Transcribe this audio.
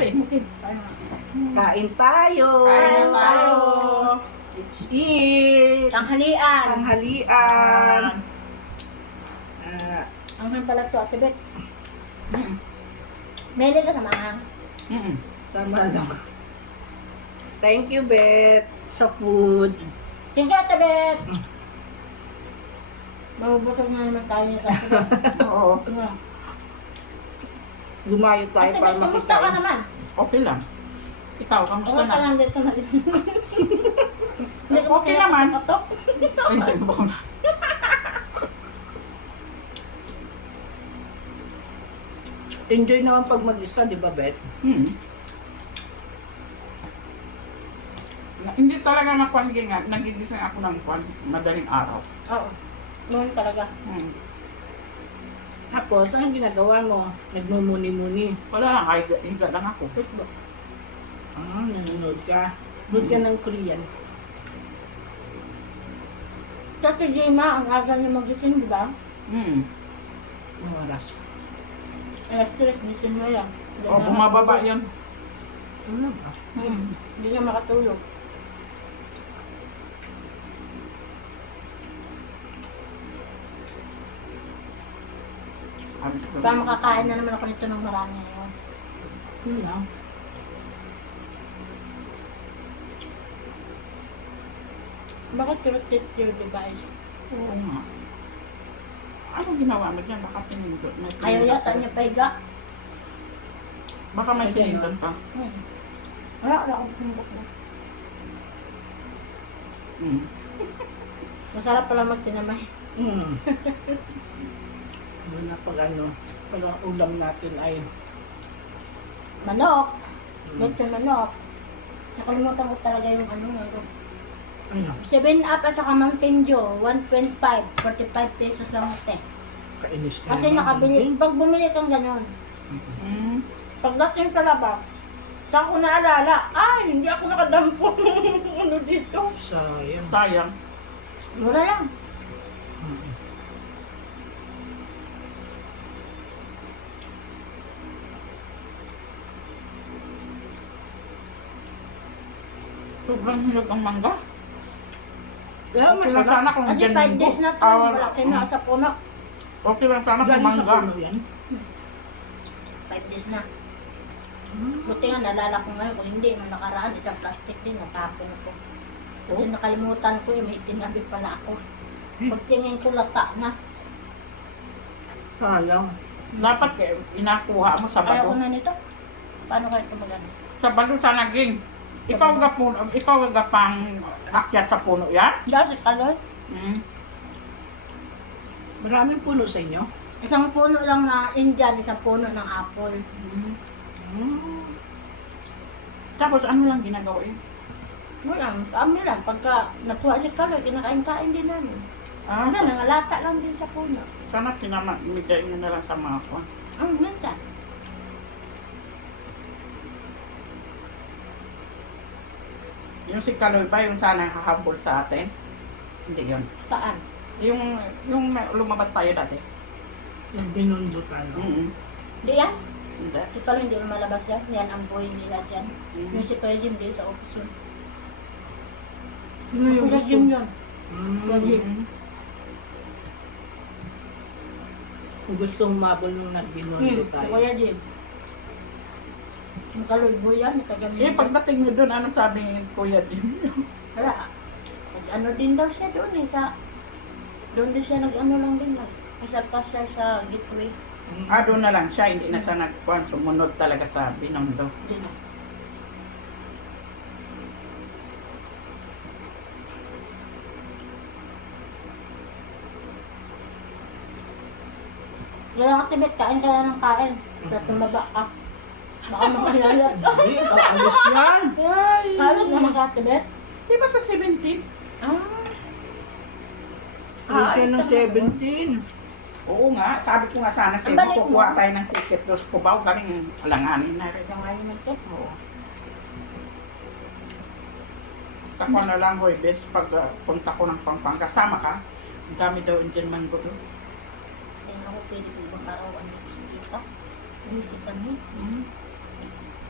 Say, okay. Kain tayo. Kain tayo. It's it. Tanghalian. Tanghalian. Ang pala to, Ate Bet. Meli ka sa mga. Tama lang. Thank you, Bet, sa food. Sige, Ate Bet. Mabubusog na naman tayo nito, Ate Bet. Oo. Lumayo tayo Ate para Bet, kumusta ka makita. naman? Okay lang. Ikaw, kamusta Okay ka na? lang dito na dito. Hindi ka Okay naman. to. Ay, sa'yo ba ko na? Enjoy naman pag mag-isa, di ba, Bet? Hindi talaga napaligyan. Nagigising ako ng madaling araw. Oo. Noon talaga. Tapos, anong ginagawa mo? Nagmumuni-muni. Wala lang, higa lang ako. Facebook. Nanonood ka. Nood ka ng Korean. Sa si Jima, ang aga niya magising, di ba? Ang oras. Alas 3, gising mo yan. O, bumababa yun. Ano ba? Hindi niya makatulog. Para makakain na naman ako nito ng marami ngayon. Ano lang? Bakit rotate your device? Oo nga. Ano ginawa mo dyan? Baka pinindot. Ayaw yata niya pahiga. Baka may Ay, pinindot ka. Wala akong pinumbok na. Masarap pala magsinamay. Muna pag pag ang ulam natin ay Manok. Medyo manok. Nakalimutan ko talaga yung ano. 7-Up at saka Mountain Dew, 125, 45 pesos lang ito. kainis ka Kasi naman. nakabili, pag bumili kang ganun, pagdating sa labas, saan ko naalala, hindi ako nakadampot ano dito. Sayang. Sayang. Mura lang. Sobrang hinog ang mangga. Kaya Okay lang masarap. sana kung Kasi dyan 5 linggo. days na to, malaki na sa puno. Okay lang sana kung Galing sa mangga. puno yan. 5 days na. Buti nga nalala ko ngayon, kung hindi, nung nakaraan, isang plastic din, natapon ko. Kasi nakalimutan ko, may tinabi pala ako. Pagtingin ko lata na. Sayang. Dapat inakuha mo sa Ayaw ko bado. na nito. Paano kayo ito magano? Sa bado sa naging. Ikaw ga pang akyat sa puno yan? Dahil si Kaloy, Maraming puno sa inyo. isang puno lang na Indian, isang puno ng apple. Tapos ano lang ginagawa yun? Wala, kami lang. Pagka natuwa si Kaloy, kinakain-kain din namin. Ano, nangalata lang din sa puno. Sana sinamigay nyo na lang sa mga ko. Minsan. Yung si Kaloy ba, yung sana hahabol sa atin? Hindi yun. Saan? Yung lumabas tayo dati. Yung binundutan. Di yan? Hindi. Si Kaloy hindi lumalabas yan. Yan ang boy nila dyan. Yung si Kuya Jim din sa office yun. Sino yung Kuya Jim yun. Kuya Jim. Kung gusto humabol nung nagbinundo Si tayo. Kuya Jim. Yung Kaloy boy yan. Eh, pagdating nyo doon, ano sabi ni Kuya Jim? Wala. Ano din daw siya doon eh. Doon din siya nag-ano lang din. Pasal-pasal sa gateway. Doon na lang siya, hindi na siya nagkuhan. Sumunod talaga sa Binondo. Doon na. Wala ka Tibet, kain ka na ng kain. Para tumaba ka. Baka makayalat. Hindi, aalis yan. Kalat naman ka Tibet? Di ba sa 17? Alis yan ng 17. Oo nga, sabi ko nga sana Ang sa'yo, balik mo. kukuha tayo ng ticket. Tapos Cubao, galing alanganin na rin. Yung ayaw nito. Oo. Ako na lang, Huwebes, pag punta ko ng Pampanga. Sama ka? Ang dami daw Indian mango doon. Ayun ako, pwede ko ibang arawan dito sa dito. Busy kami.